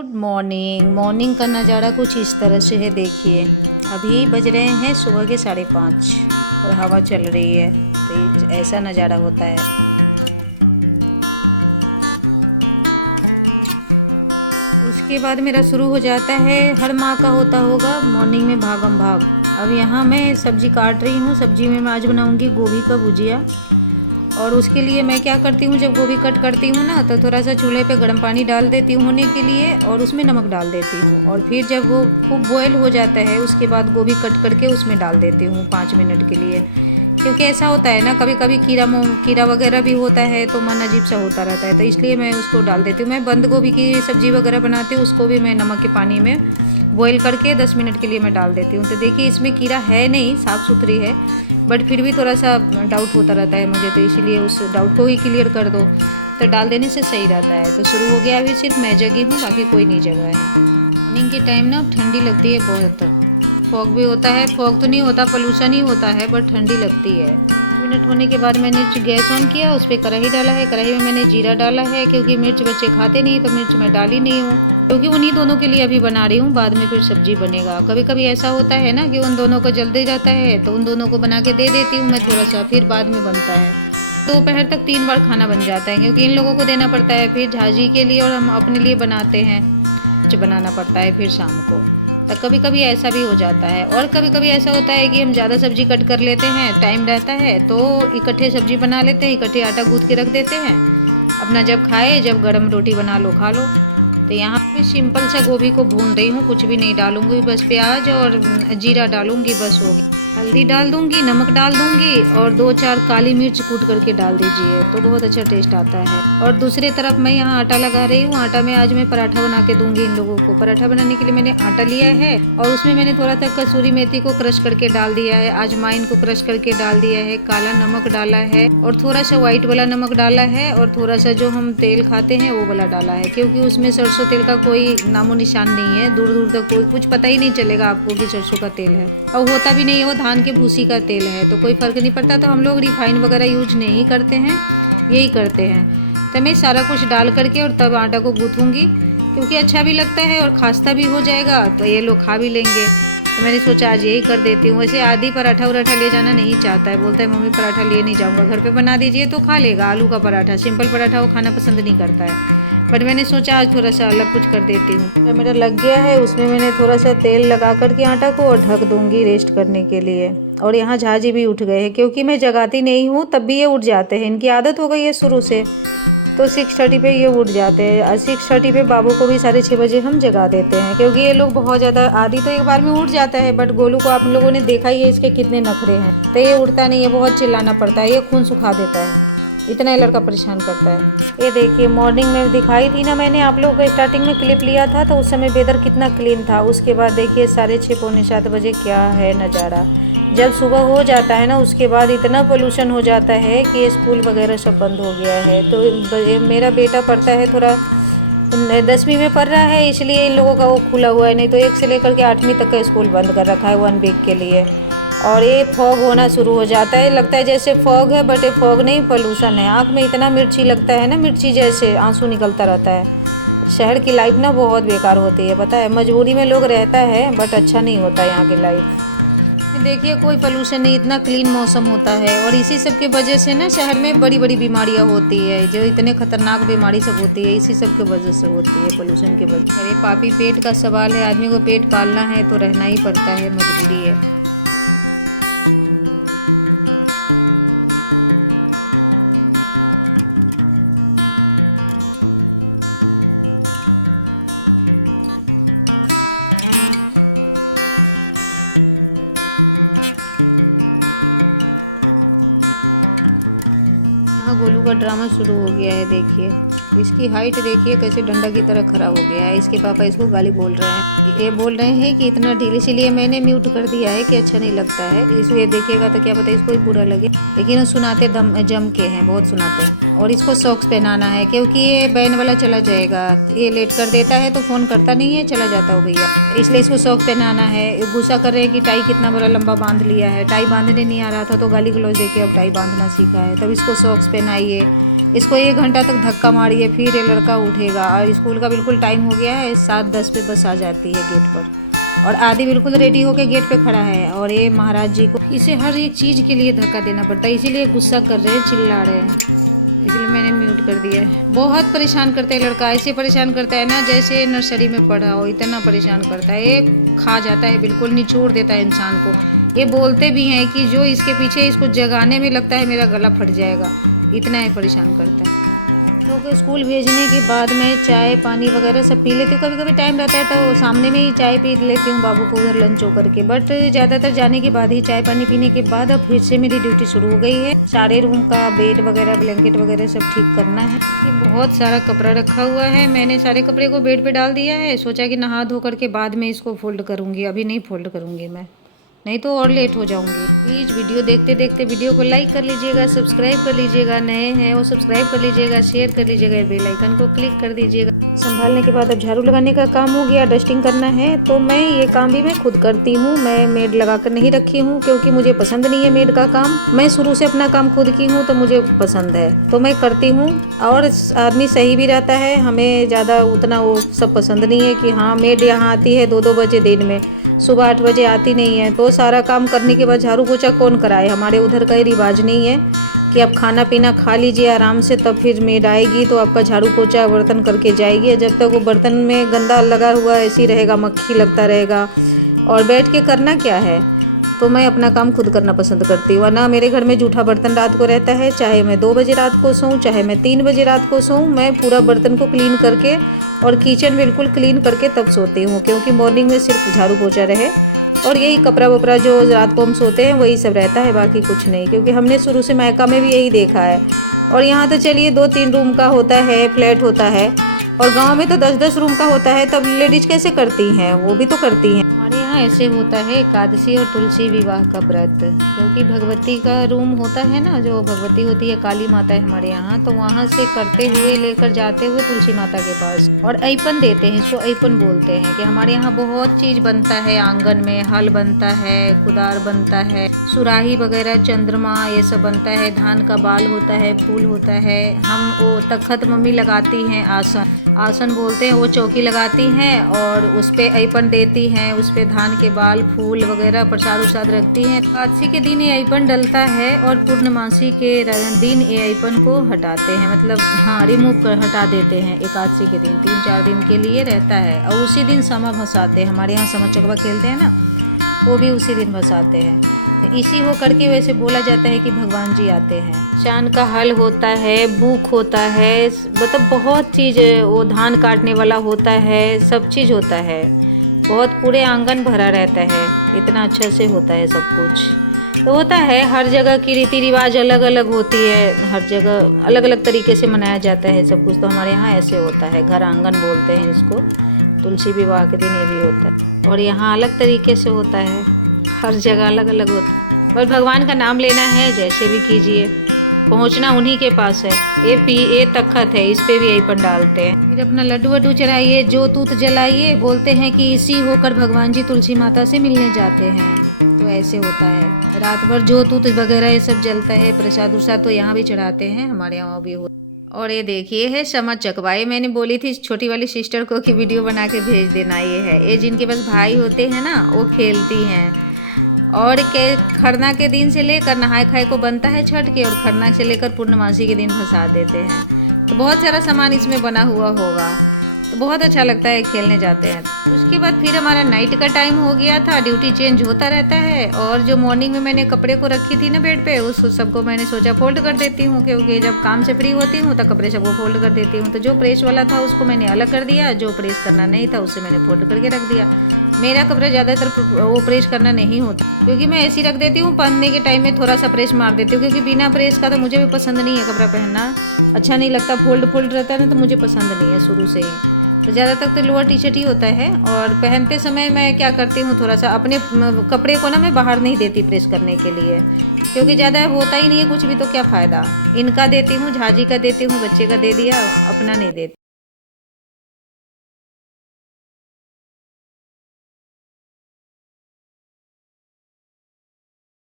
Good morning. Morning का नज़ारा कुछ इस तरह से है, देखिए। अभी बज रहे हैं सुबह के 5:30 और हवा चल रही है, तो ऐसा नज़ारा होता है। उसके बाद मेरा शुरू हो जाता है, हर माँ का होता होगा मॉर्निंग में भागम भाग। अब यहाँ मैं सब्ज़ी काट रही हूँ। सब्ज़ी में मैं आज बनाऊँगी गोभी का भुजिया। और उसके लिए मैं क्या करती हूँ, जब गोभी कट करती हूँ ना, तो थोड़ा सा चूल्हे पे गर्म पानी डाल देती हूँ होने के लिए, और उसमें नमक डाल देती हूँ। और फिर जब वो खूब बॉयल हो जाता है, उसके बाद गोभी कट करके उसमें डाल देती हूँ 5 मिनट के लिए। क्योंकि ऐसा होता है ना, कभी कभी कीड़ा वगैरह भी होता है, तो मन अजीब सा होता रहता है, तो इसलिए मैं उसको डाल देती हूँ। मैं बंद गोभी की सब्ज़ी वगैरह बनाती हूँ, उसको भी मैं नमक के पानी में बॉईल करके 10 मिनट के लिए मैं डाल देती हूँ। तो देखिए, इसमें कीड़ा है नहीं, साफ़ सुथरी है, बट फिर भी थोड़ा सा डाउट होता रहता है मुझे, तो इसीलिए उस डाउट को ही क्लियर कर दो, तो डाल देने से सही रहता है। तो शुरू हो गया। अभी सिर्फ मैं जगी हूँ, बाकी कोई नहीं जगा है। मॉर्निंग के टाइम ना ठंडी लगती है बहुत। फॉग भी होता है, फॉग तो नहीं होता, पोल्यूशन ही होता है, बट ठंडी लगती है। 5 मिनट होने के बाद मैंने गैस ऑन किया, उस पर कढ़ाई डाला है। कढ़ाई में मैंने जीरा डाला है, क्योंकि मिर्च बच्चे खाते नहीं, तो मिर्च मैं डाली नहीं हूँ, क्योंकि उन्हीं दोनों के लिए अभी बना रही हूँ, बाद में फिर सब्जी बनेगा। कभी कभी ऐसा होता है ना कि उन दोनों को जल्दी रहता है, तो उन दोनों को बना के दे देती हूँ मैं थोड़ा सा, फिर बाद में बनता है। दोपहर तक 3 बार खाना बन जाता है, क्योंकि इन लोगों को देना पड़ता है, फिर झाजी के लिए, और हम अपने लिए बनाते हैं, बनाना पड़ता है फिर शाम को। तो कभी कभी ऐसा भी हो जाता है। और कभी कभी ऐसा होता है कि हम ज़्यादा सब्जी कट कर लेते हैं, टाइम रहता है, तो इकट्ठे सब्जी बना लेते हैं, इकट्ठे आटा गूँथ के रख देते हैं, अपना जब खाए, जब गरम रोटी बना लो खा लो। तो यहाँ पे सिंपल सा गोभी को भून रही हूँ, कुछ भी नहीं डालूंगी, बस प्याज और जीरा डालूंगी, बस हो गया। हल्दी डाल दूंगी, नमक डाल दूंगी, और 2-4 काली मिर्च कूट करके डाल दीजिए, तो बहुत अच्छा टेस्ट आता है। और दूसरी तरफ मैं यहाँ आटा लगा रही हूँ। आटा में आज मैं पराठा बना के दूंगी इन लोगों को। पराठा बनाने के लिए मैंने आटा लिया है, और उसमें मैंने थोड़ा सा कसूरी मेथी को क्रश करके डाल दिया है, अजवाइन को क्रश करके डाल दिया है, काला नमक डाला है, और थोड़ा सा व्हाइट वाला नमक डाला है, और थोड़ा सा जो हम तेल खाते हैं वो वाला डाला है, क्योंकि उसमें सरसों तेल का कोई नामो निशान नहीं है, दूर दूर तक कोई कुछ पता ही नहीं चलेगा आपको कि सरसों का तेल है, और होता भी नहीं है, वो धान के भूसी का तेल है, तो कोई फ़र्क नहीं पड़ता। तो हम लोग रिफाइन वगैरह यूज नहीं करते हैं, यही करते हैं। तो मैं सारा कुछ डाल करके और तब आटा को गूँथूँगी, क्योंकि अच्छा भी लगता है और खास्ता भी हो जाएगा, तो ये लोग खा भी लेंगे। तो मैंने सोचा आज यही कर देती हूँ। वैसे आदि पराठा वराठा ले जाना नहीं चाहता है, बोलता है मम्मी पराठा ले नहीं जाऊँगा, घर पे बना दीजिए तो खा लेगा। आलू का पराठा, सिंपल पराठा वो खाना पसंद नहीं करता है, बट मैंने सोचा आज थोड़ा सा अलग कुछ कर देती हूँ। तो मेरा लग गया है, उसमें मैंने थोड़ा सा तेल लगा करके आटा को और ढक दूँगी रेस्ट करने के लिए। और यहाँ झाजी भी उठ गए हैं, क्योंकि मैं जगाती नहीं हूँ, तब भी ये उठ जाते हैं, इनकी आदत हो गई है शुरू से। तो 6:30 पे ये उठ जाते हैं, और 6:30 पे बाबू को भी 6:30 बजे हम जगा देते हैं, क्योंकि ये लोग बहुत ज़्यादा, आदि तो एक बार में उठ जाता है, बट गोलू को आप लोगों ने देखा ही है इसके कितने नखरे हैं, तो ये उठता नहीं है, बहुत चिल्लाना पड़ता है, ये खून सुखा देता है, इतना ही लड़का परेशान करता है। ये देखिए, मॉर्निंग में दिखाई थी ना मैंने आप लोगों को, स्टार्टिंग में क्लिप लिया था, तो उस समय वेदर कितना क्लीन था। उसके बाद देखिए 6:30 पौने 7 बजे क्या है नज़ारा। जब सुबह हो जाता है ना, उसके बाद इतना पोल्यूशन हो जाता है कि स्कूल वगैरह सब बंद हो गया है। तो मेरा बेटा पढ़ता है, थोड़ा 10वीं में पढ़ रहा है, इसलिए इन लोगों का वो खुला हुआ है, नहीं तो 1 से लेकर के 8वीं तक का स्कूल बंद कर रखा है 1 वीक के लिए। और ये फॉग होना शुरू हो जाता है, लगता है जैसे फॉग है, बट ये फॉग नहीं, पोल्यूशन है। आँख में इतना मिर्ची लगता है ना, मिर्ची जैसे आंसू निकलता रहता है। शहर की लाइफ ना बहुत बेकार होती है, पता है, मजबूरी में लोग रहता है, बट अच्छा नहीं होता यहाँ की लाइफ। देखिए, कोई पोल्यूशन नहीं, इतना क्लीन मौसम होता है, और इसी सब की वजह से ना शहर में बड़ी बड़ी बीमारियाँ होती है, जो इतने खतरनाक बीमारी सब होती है, इसी सब की वजह से होती है, पोल्यूशन की वजह। अरे पापी, पेट का सवाल है, आदमी को पेट पालना है तो रहना ही पड़ता है, मजबूरी है। यहाँ गोलू का ड्रामा शुरू हो गया है, देखिए इसकी हाइट देखिए कैसे डंडा की तरह खड़ा हो गया है। इसके पापा इसको गाली बोल रहे हैं, ये बोल रहे हैं कि इतना ढील, इसीलिए मैंने म्यूट कर दिया है कि अच्छा नहीं लगता है, इसलिए देखिएगा तो क्या पता इसको ही बुरा लगे, लेकिन वो सुनाते जम के हैं, बहुत सुनाते हैं। और इसको सॉक्स पहनाना है, क्योंकि ये बैन वाला चला जाएगा, ये लेट कर देता है तो फ़ोन करता नहीं है, चला जाता हो भैया, इसलिए इसको सॉक्स पहनाना है। ये गुस्सा कर रहे हैं कि टाई कितना बड़ा लंबा बांध लिया है, टाई बांधने नहीं आ रहा था, तो गाली गलौज देके अब टाई बांधना सीखा है, तब इसको सॉक्स पहनाइए, इसको 1 घंटा तक धक्का मारिए फिर ये लड़का उठेगा। और स्कूल का बिल्कुल टाइम हो गया है, 7:10 पे बस आ जाती है गेट पर और आदि बिल्कुल रेडी होके गेट पे खड़ा है। और ये महाराज जी को इसे हर एक चीज़ के लिए धक्का देना पड़ता है, इसीलिए गुस्सा कर रहे हैं, चिल्ला रहे हैं, इसलिए मैंने म्यूट कर दिया है। बहुत परेशान करता है लड़का, ऐसे परेशान करता है ना जैसे नर्सरी में पढ़ा हो, इतना परेशान करता है। ये खा जाता है, बिल्कुल निचोड़ देता है इंसान को। ये बोलते भी हैं कि जो इसके पीछे इसको जगाने में लगता है मेरा गला फट जाएगा, इतना ही परेशान करता है। तो स्कूल भेजने के बाद मैं चाय पानी वगैरह सब पी लेती हूँ। कभी कभी टाइम रहता है तो सामने में ही चाय पी लेती हूँ बाबू को उधर लंच होकर के, बट ज़्यादातर जाने के बाद ही चाय पानी पीने के बाद अब फिर से मेरी ड्यूटी शुरू हो गई है। सारे रूम का बेड वगैरह ब्लैंकेट वगैरह सब ठीक करना है। ये बहुत सारा कपड़ा रखा हुआ है, मैंने सारे कपड़े को बेड पे डाल दिया है। सोचा कि नहा धो करके बाद में इसको फोल्ड करूँगी, अभी नहीं फोल्ड करूँगी मैं, नहीं तो और लेट हो जाऊंगी। प्लीज़ वीडियो देखते देखते वीडियो को लाइक कर लीजिएगा, सब्सक्राइब कर लीजिएगा, नए हैं वो सब्सक्राइब कर लीजिएगा, शेयर कर लीजिएगा, बेल आइकन को क्लिक कर दीजिएगा। संभालने के बाद अब झाड़ू लगाने का काम हो गया, डस्टिंग करना है, तो मैं ये काम भी मैं खुद करती हूँ। मैं मेड लगा कर नहीं रखी हूँ क्योंकि मुझे पसंद नहीं है मेड का काम। मैं शुरू से अपना काम खुद की हूँ तो मुझे पसंद है तो मैं करती हूँ। और आदमी सही भी रहता है, हमें ज़्यादा उतना वो सब पसंद नहीं है कि हाँ मेड यहाँ आती है 2-2 बजे दिन में, सुबह 8 बजे आती नहीं है, तो सारा काम करने के बाद झाड़ू पोछा कौन कराए। हमारे उधर का ही रिवाज नहीं है कि आप खाना पीना खा लीजिए आराम से, तब फिर मेड आएगी तो आपका झाड़ू पोछा बर्तन करके जाएगी। जब तक वो बर्तन में गंदा लगा हुआ ऐसे ही रहेगा, मक्खी लगता रहेगा, और बैठ के करना क्या है। तो मैं अपना काम खुद करना पसंद करती हूँ। वरना मेरे घर में जूठा बर्तन रात को रहता है, चाहे मैं 2 बजे रात को सोऊं, चाहे मैं 3 बजे रात को सोऊं, मैं पूरा बर्तन को क्लीन करके और किचन बिल्कुल क्लीन करके तब सोती हूँ, क्योंकि मॉर्निंग में सिर्फ झाड़ू पोछा रहे और यही कपड़ा वपड़ा जो रात को हम सोते हैं वही सब रहता है, बाकी कुछ नहीं, क्योंकि हमने शुरू से मायका में भी यही देखा है। और यहाँ तो चलिए 2-3 रूम का होता है, फ्लैट होता है, और गांव में तो 10-10 रूम का होता है, तब लेडीज कैसे करती हैं, वो भी तो करती हैं। हमारे यहाँ ऐसे होता है एकादशी और तुलसी विवाह का व्रत, क्योंकि भगवती का रूम होता है ना, जो भगवती होती है काली माता है हमारे यहाँ, तो वहाँ से करते हुए लेकर जाते हुए तुलसी माता के पास और ऐपन देते हैं, इसको ऐपन बोलते हैं। कि हमारे यहाँ बहुत चीज़ बनता है, आंगन में हल बनता है, कुदार बनता है, सुराही वगैरह, चंद्रमा, ये सब बनता है, धान का बाल होता है, फूल होता है। हम वो तख्त मम्मी लगाती हैं, आसन बोलते हैं, वो चौकी लगाती हैं और उस पे ऐपन देती हैं, उस पे धान के बाल फूल वगैरह प्रसाद उसाद रखती हैं। एकादशी के दिन ये ऐपन डलता है और पूर्णमासी के दिन ये ऐपन को हटाते हैं, मतलब हाँ रिमूव कर हटा देते हैं। एकादशी के दिन 3-4 दिन के लिए रहता है और उसी दिन समा भसाते हैं। हमारे यहाँ समा चकवा खेलते हैं ना, वो भी उसी दिन भसाते हैं। तो इसी हो करके वैसे बोला जाता है कि भगवान जी आते हैं। चांद का हल होता है, बूक होता है, मतलब बहुत चीज़, वो धान काटने वाला होता है, सब चीज़ होता है। बहुत पूरे आंगन भरा रहता है, इतना अच्छा से होता है सब कुछ। तो होता है, हर जगह की रीति रिवाज अलग अलग होती है, हर जगह अलग अलग तरीके से मनाया जाता है सब कुछ। तो हमारे यहाँ ऐसे होता है, घर आंगन बोलते हैं इसको। तुलसी विवाह के दिन ये भी होता है और यहाँ अलग तरीके से होता है, हर जगह अलग अलग होता है। बस भगवान का नाम लेना है, जैसे भी कीजिए, पहुंचना उन्हीं के पास है। ये तख्त है, इस पे भी ऐपन डालते हैं। फिर अपना लड्डू वड्डू चढ़ाइए, जोत तूत जलाइए। बोलते हैं कि इसी होकर भगवान जी तुलसी माता से मिलने जाते हैं, तो ऐसे होता है। रात भर जोत तूत वगैरह ये सब जलता है, प्रसाद उरसाद तो यहाँ भी चढ़ाते हैं, हमारे यहाँ भी होता है। और ये देखिए है समा चकवाए, मैंने बोली थी छोटी वाली सिस्टर को कि वीडियो बना के भेज देना। ये जिनके पास भाई होते हैं ना, वो खेलती हैं। और के खरना के दिन से लेकर नहाए खाए को बनता है छठ के, और खरना से लेकर पूर्णमासी के दिन भसा देते हैं। तो बहुत सारा सामान इसमें बना हुआ होगा, तो बहुत अच्छा लगता है, खेलने जाते हैं। उसके बाद फिर हमारा नाइट का टाइम हो गया था, ड्यूटी चेंज होता रहता है। और जो मॉर्निंग में मैंने कपड़े को रखी थी ना बेड पे, उस सबको मैंने सोचा फोल्ड कर देती हूँ, क्योंकि जब काम से फ्री होती हूँ तो कपड़े सबको फोल्ड कर देती हूँ। तो जो प्रेस वाला था उसको मैंने अलग कर दिया, जो प्रेस करना नहीं था उसे मैंने फोल्ड करके रख दिया। मेरा कपड़ा ज़्यादातर वो प्रेस करना नहीं होता, क्योंकि मैं ऐसी रख देती हूँ, पहनने के टाइम में थोड़ा सा प्रेस मार देती हूँ, क्योंकि बिना प्रेस का तो मुझे भी पसंद नहीं है कपड़ा पहनना, अच्छा नहीं लगता। फोल्ड रहता है ना, तो मुझे पसंद नहीं है शुरू से ही। तो ज़्यादातर तो लोअर टी शर्ट ही होता है। और पहनते समय मैं क्या करती हूँ, थोड़ा सा अपने कपड़े को ना मैं बाहर नहीं देती प्रेस करने के लिए, क्योंकि ज़्यादा होता ही नहीं है कुछ भी, तो क्या फ़ायदा। इनका देती हूँ, झाजी का देती हूँ, बच्चे का दे दिया, अपना नहीं देती।